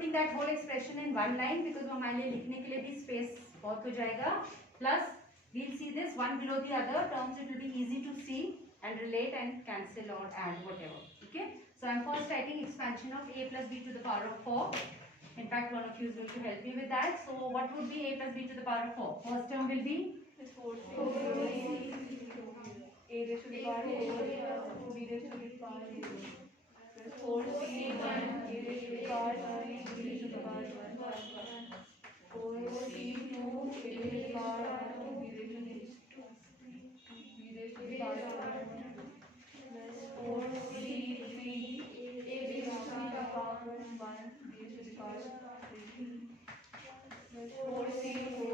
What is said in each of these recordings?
putting that whole expression in one line because हमारे लिए लिखने के लिए भी space बहुत हो जाएगा. Plus we'll see this one below the other terms. It will be easy to see and relate and cancel or add whatever. Okay. So I'm first writing expansion of a plus b to the power of 4. In fact, one of you is going to help me with that. So what would be a plus b to the power of 4? First term will be 4 a raised to the power 4 b raised to the power 0 4c1 a raised to the power 1 b raised to the power 1 4c2 a raised to the power 1 b raised to the power 1 plus 4c3 a raised to the power 1 b raised to the power 3 plus 4c4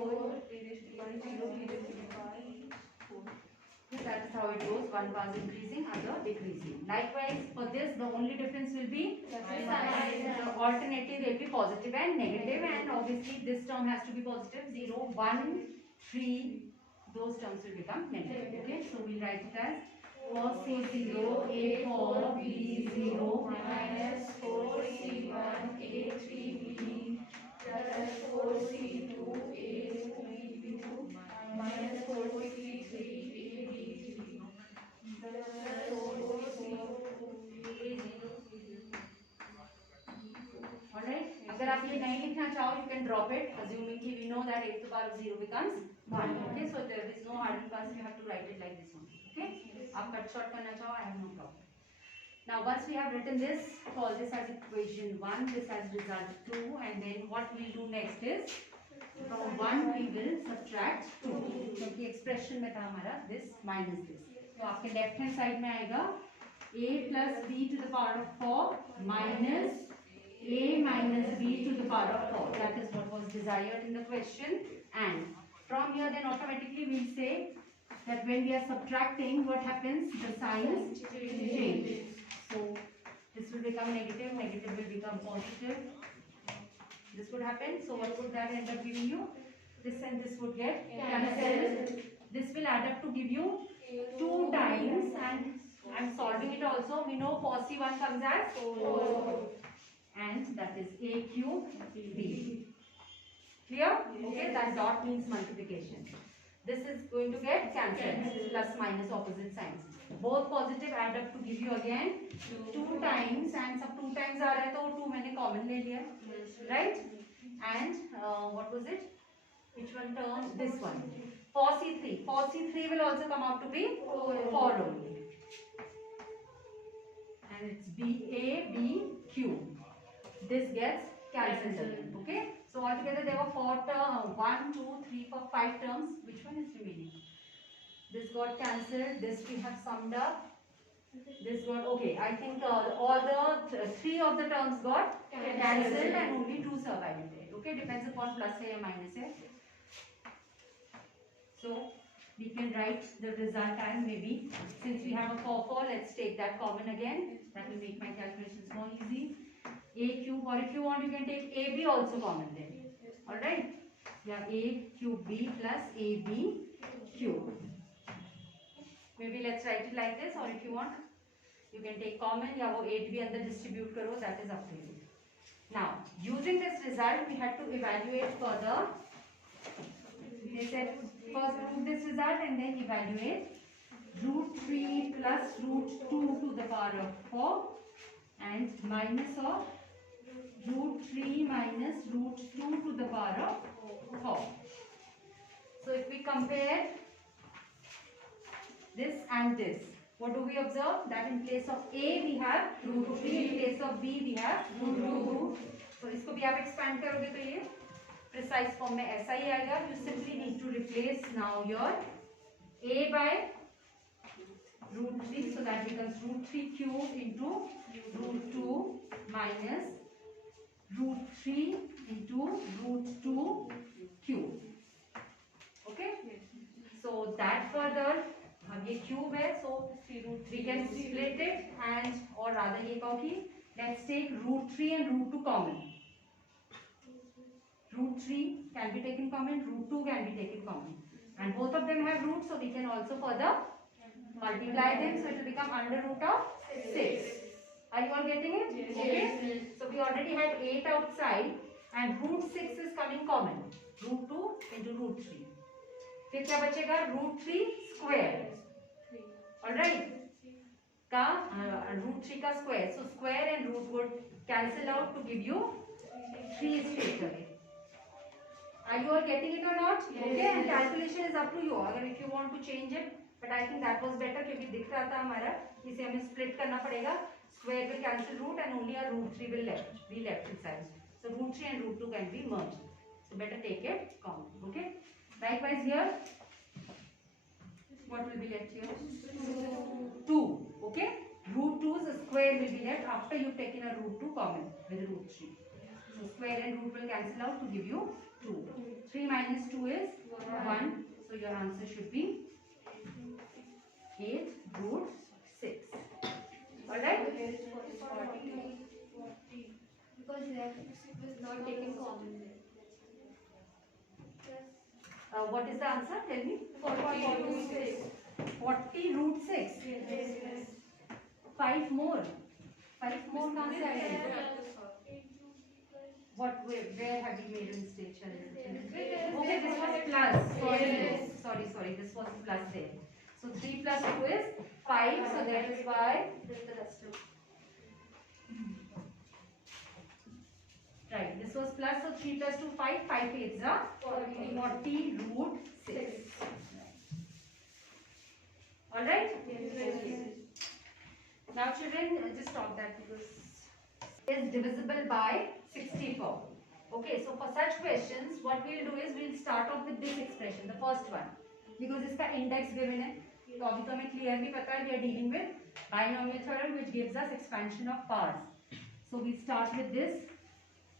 a raised to the power 0 b raised to the power 4. That is how it goes. One was increasing, other decreasing. Likewise, for this, the only difference will be the alternative will be positive and negative, and obviously this term has to be positive. 0, 1, 3, those terms will become negative. Okay, so we'll write it as 4c0 a4 b0 minus 4c1 a3b plus 4c2 a3b2 minus 4c3 ab3 plus 4c4 Alright, अगर आप ये नहीं लिखना चाहो, you can drop it. Assuming we know that a to the power of 0 becomes 1. Okay, so there is no hard and fast. You have to write it like this only. Okay, आप cut short करना चाहो, I have no problem. Now once we have written this, call this as equation 1, this as result 2, and then what we will do next is from 1 we will subtract 2. क्योंकि expression में था हमारा this minus this. तो आपके left hand side में आएगा a plus b to the power of 4 minus a minus b to the power of 4. That is what was desired in the question. And from here then automatically we will say that when we are subtracting, what happens? The signs change. So this will become negative, negative will become positive. This would happen. So what would that end up giving you? This and this would get cancelled. This will add up to give you 2 times, and I'm solving it also. We know 4c1 comes as 4. And that is a cube b. Clear? Okay, that dot means multiplication. This is going to get cancelled. Plus minus opposite signs. Both positive add up to give you again 2 times, and सब 2 times आ रहा है तो 2 मैंने common ले लिया, right? And what was it? Which one term? This one. 4c3. 4c3 will also come out to be 4 only. And it's b a b cube. This gets cancelled again. Okay. So altogether there were 4 terms. 1, 2, 3, 4, 5 terms. Which one is remaining? This got cancelled. This we have summed up. This got okay. I think all the 3 of the terms got cancelled and only 2 survived. Okay. Depends upon plus or minus. So we can write the result as maybe, since we have a 4, let's take that common again. That will make my calculations more easy. A cube, or if you want you can take AB also common then. Alright? Yeah, A cube B plus AB cube. Maybe let's write it like this, or if you want you can take common या वो 8 भी अंदर distribute करो, that is up to you. Now using this result we had to evaluate further. They said first prove this result and then evaluate. Root 3 plus root 2 to the power of 4 and minus of root 3 minus root 2 to the power of 4. So if we compare this and this, what do we observe? That in place of A we have root 3, in place of B we have root 2. So इसको भी आप expand करोगे तो ये precise form में ऐसा ही आएगा. You simply need to replace now your A by root 3, so that becomes root 3 cube into root 2 minus root 3 into root 2 cube. Okay? So that further, अब ये cube है, so we can split it, and or rather ये कहो कि let's take root 3 and root 2 common. Root 3 can be taken common, root 2 can be taken common, and both of them have roots, so we can also further multiply them, so it will become under root of 6. Are you all getting it? Yes. Okay. So we already had 8 outside and root 6 is coming common. Root 2 into root 3. फिर क्या बचेगा? root 3 square. Alright? का root 3 का square. So square and root would cancel out to give you 3 straight away. Are you all getting it or not? Yes. Okay, and calculation is up to you. अगर if you want to change it, but I think that was better क्योंकि दिख रहा था हमारा, इसे हमें split करना पड़ेगा. Square will cancel root and only our root 3 will be left inside. So root 3 and root 2 can be merged. So better take it common. Okay. Likewise here, what will be left here? 2. Okay. Root 2's square will be left after you've taken a root 2 common with root 3. So square and root will cancel out to give you 2. 3 minus 2 is 1. So your answer should be 8 root 6. Alright? Because that was not taken common. What is the answer? Tell me. 40 root 6. 40 root 6. Yes. 5 more. 5 more कहाँ से आएंगे? What? Where have you made a mistake? Okay, this was plus. Sorry. This was plus there. So 3 plus 2 is 5. So that is why the rest of. Right. This was plus. So 3 plus 2 5. 5 8s are 40 root 6. All right. Now children, just stop that because is divisible by 64. Okay, so for such questions, what we'll do is we'll start off with this expression, the first one, because इसका index given है. तो अभी तो हमें clearly पता है we are dealing with binomial theorem which gives us expansion of powers. So we start with this.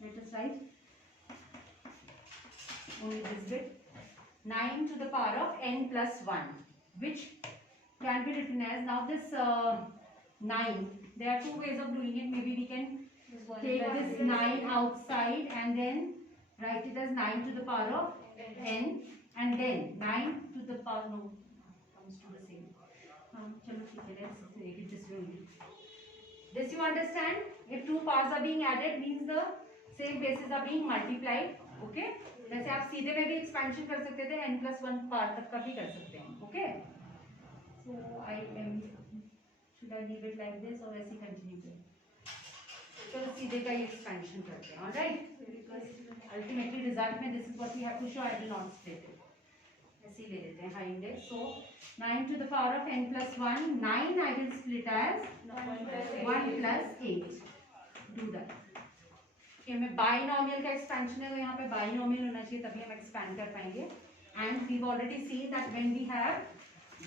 Let us write only this bit. 9 to the power of n plus 1, which can be written as, now this 9, there are two ways of doing it. Maybe we can take this 9 outside and then write it as 9 to the power of n, and then 9 to the power, no, comes to the same. Chalo, let's make it this way only. This you understand? If two powers are being added, means the same bases are being multiplied. Okay? जैसे आप सीधे में भी expansion कर सकते थे, n plus 1 power तक का भी कर सकते हैं. Okay? So should I leave it like this or ऐसे continue करें? चलो सीधे का ही expansion करते हैं. All right? Because ultimately result में this is what we have to show. I will not split it. ऐसे ही ले लेते हैं high index. So 9 to the power of n plus 1. 9 I will split as 1 plus 8. Do that. कि हमें binomial का expansion है तो यहाँ पे बाइनॉमियल होना चाहिए तभी हम एक्सपैंड कर पाएंगे. And we already see that when we have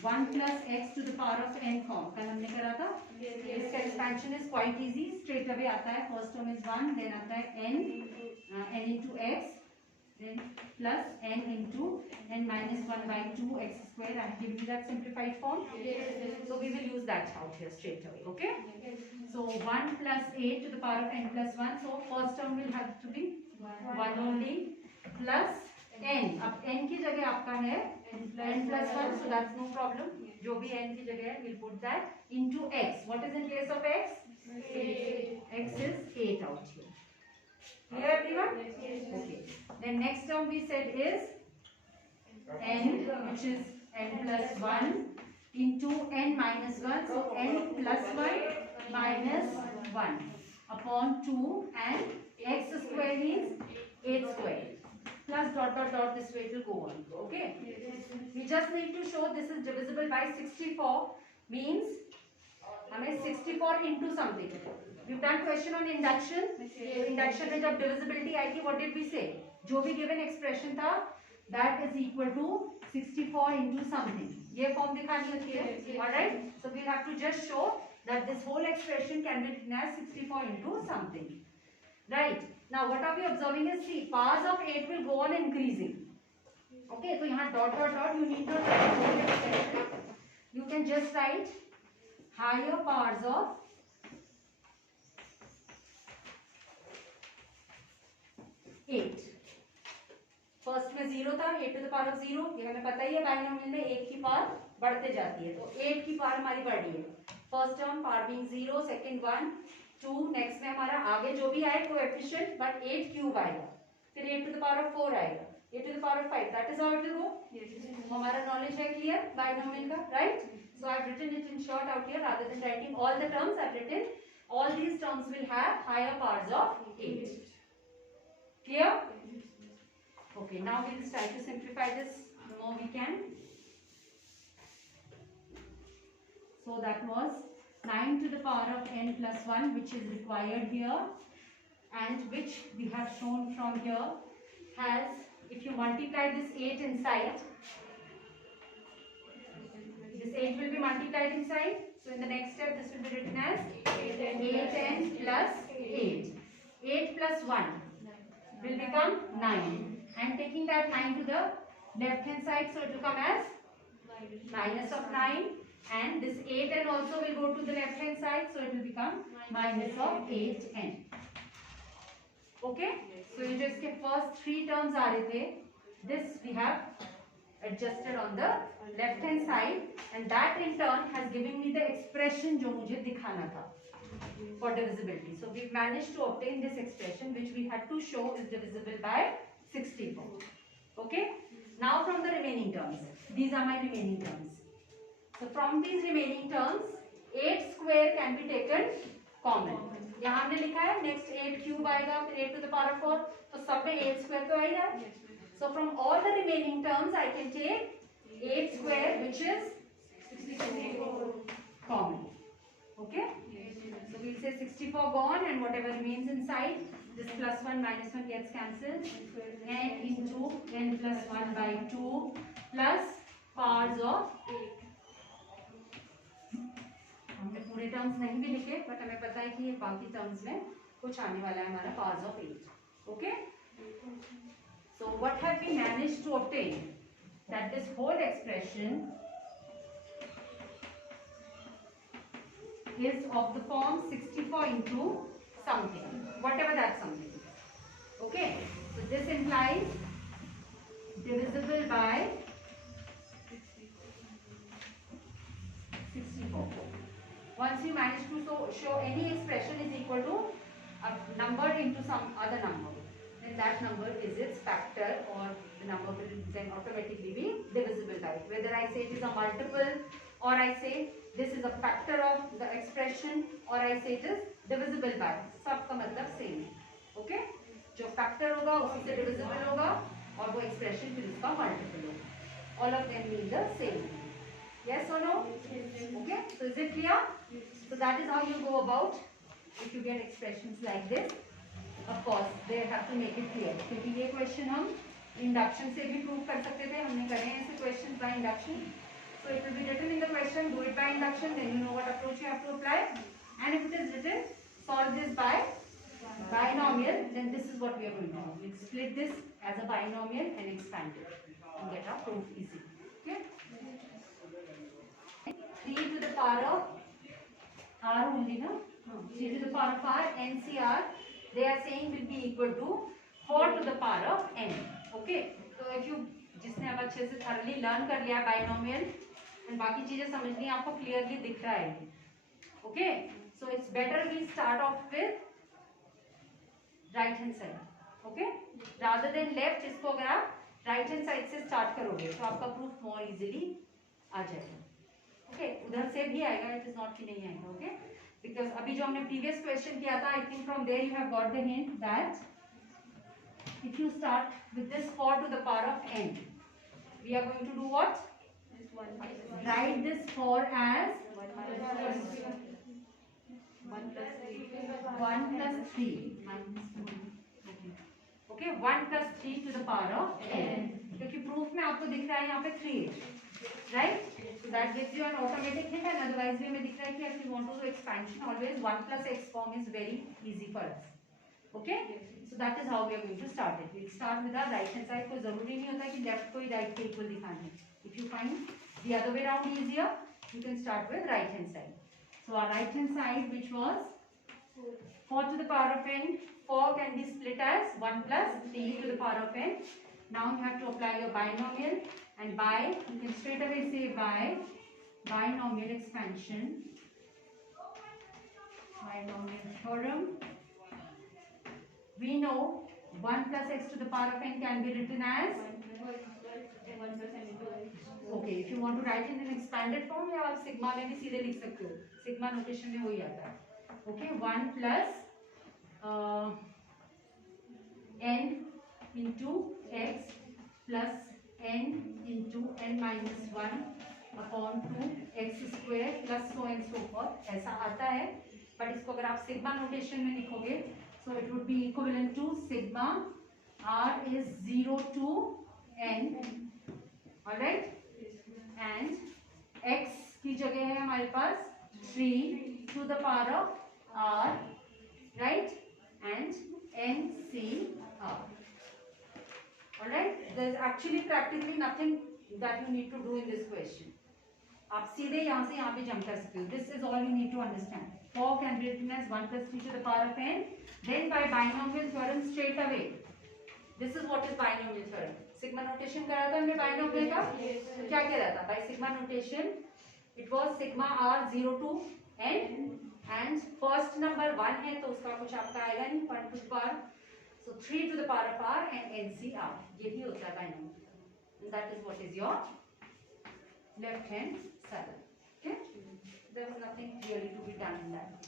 1 plus x to the power of n form कल हमने करा था. इसका expansion is quite easy. Straight away आता है. फर्स्ट टर्म इज 1, देन आता है n into x, then plus n into n minus 1 by 2 x square. I have given you that simplified form. So we will use that out here straight away. Okay. So 1 plus 8 to the power of n plus 1. So first term will have to be 1 only plus n. अब n की जगह आपका है n plus 1. So that's no problem. जो भी n की जगह है we'll put that into x. What is in place of x? 8. X is 8 out here. Clear everyone? Okay. Then next term we said is n, which is n plus 1 into n minus 1. So n plus 1 minus 1 upon 2 and x square means 8 square plus dot dot dot, this way it will go on. Okay. We just need to show this is divisible by 64 means हमें 64 into something. We've done question on induction. Induction में जब divisibility आई थी, what did we say? जो भी given expression था that is equal to 64 into something. ये form दिखानी होती है. Alright. So we'll have to just show that this whole expression can be written as 64 into something. Right. Now what are we observing is, see, powers of 8 will go on increasing. Okay, so यहाँ dot dot dot, you need not write the whole expression. You can just write higher powers of 8. First में 0 था, 8 to the power of 0. ये हमें पता ही है binomial में 1 की power बढ़ते जाती है. तो 8 की पावर हमारी बढ़ रही है. First term power being 0, second 1, 2 next में हमारा आगे जो भी आए कोएफिशिएंट बट 8 क्यूब आएगा, फिर 8 टू द पावर ऑफ 4 आएगा, 8 to the power of 5, that is how it will go. हमारा नॉलेज है क्लियर बाइनोमियल का, right? So I have written it in short out here rather than writing all the terms. I have written all these terms will have higher powers of 8. Clear? Okay, now we will try to simplify this the more we can. So that was 9 to the power of n plus 1, which is required here, and which we have shown from here has, if you multiply this 8 inside, this 8 will be multiplied inside. So in the next step, this will be written as 8n plus 8. 8 plus 1 will become 9. And taking that 9 to the left hand side, so it will come as minus of 9. And this 8n also will go to the left hand side, so it will become minus of 8n. Okay? So ये जो इसके first 3 terms आ रहे थे, this we have adjusted on the left hand side, and that in turn has given me the expression जो मुझे दिखाना था for divisibility. So we managed to obtain this expression which we had to show is divisible by 64. Okay? Now from the remaining terms, these are my remaining terms. So from these remaining terms, 8 square can be taken common. यहाँ हमने लिखा है next 8 cube आएगा, फिर 8 to the power 4, तो सब में 8 square तो आ ही रहा है. So from all the remaining terms, I can take 8 square, which is 64 common. Okay? So we'll say 64 gone, and whatever remains inside, this plus 1 minus 1 gets cancelled. N into n plus 1 by 2 plus powers of 8. हमने पूरे terms नहीं भी लिखे, but हमें पता है कि ये बाकी टर्म्स में कुछ आने वाला है हमारा powers of 8. Okay? So what have we managed to obtain? That this whole expression is of the form 64 into something, whatever that something. Okay? So this implies divisible by 64. Once you manage to show any expression is equal to a number into some other number, then that number is its factor, or the number will then automatically be divisible by it. Whether I say it is a multiple, or I say this is a factor of the expression, or I say it is divisible by, सबका मतलब same है. Okay? जो factor होगा उसी से divisible होगा, और वो expression फिर उसका multiple होगा. All of them mean the same. Yes or no? Okay? So is it clear? So that is how you go about if you get expressions like this. Of course, they have to make it clear. क्योंकि ये question हम induction से भी prove कर सकते थे, हमने करे हैं ऐसे questions by induction. So it will be written in the question, do it by induction, then you know what approach you have to apply. And if it is written, solve this by binomial, then this is what we are going to do. We split this as a binomial and expand it and get our proof easily. Okay? 3 to the power of r only, no? 3 to the power of r, NCR, they are saying will be equal to 4 to the power of n. Okay? So if you, जिसने अब अच्छे से thoroughly learn कर लिया binomial and बाकी चीजें समझ ली, आपको clearly दिख रहा है. Okay? So it's better we start off with right hand side. Okay? Rather than left, इसको अगर आप right hand side से start करोगे, तो आपका proof more easily आ जाएगा. Okay? उधर से भी आएगा, it is not कि नहीं आएगा. Okay? Because अभी जो हमने previous question किया था, I think from there you have got the hint that if you start with this 4 to the power of n, we are going to do what? Write this 4 as 1 plus 3. Okay, 1 plus 3 to the power of n. क्योंकि proof में आपको दिख रहा है यहाँ पे 3, right? So that gives you an automatic hint, and otherwise भी हमें दिख रहा है कि if you want to do expansion, always 1 plus x form is very easy for us. Okay? So that is how we are going to start it. We'll start with our right hand side. कोई जरूरी नहीं होता कि left को ही right के equal दिखाना है. If you find the other way around easier, you can start with right hand side. So our right hand side, which was 4 to the power of n, 4 can be split as 1 plus 3 to the power of n. Now you have to apply your binomial, and by, you can straight away say by binomial expansion, binomial theorem. We know 1 plus x to the power of n can be written as, okay, if you want to write in an expanded form या आप sigma में भी सीधे लिख सकते हो, sigma notation में वही आता है. Okay, 1 plus n into x plus n into n minus 1 upon 2 x square plus so and so forth, ऐसा आता है. बट इसको अगर आप सिग्मा नोटेशन में लिखोगे, so it would be equivalent to sigma r is 0 to n, alright, and x की जगह है हमारे पास 3 to the power of r, right, and n c r. Alright, there is actually practically nothing that you need to do in this question. आप सीधे यहाँ से यहाँ पे जंप कर सकते हो. This is all you need to understand. 4 can be written as 1 plus 3 to the power of n. Then by binomial theorem straight away. This is what is binomial theorem. Sigma notation करा था हमने binomial का. तो क्या कह रहा था? By sigma notation, it was sigma r 0 to n, and first number 1 है तो उसका कुछ आपका आएगा नहीं, 1 to the power. So 3 to the power of r and NCR. यही होता है binomial theorem. And that is what is your left hand side. Okay? There was nothing really to be done in that.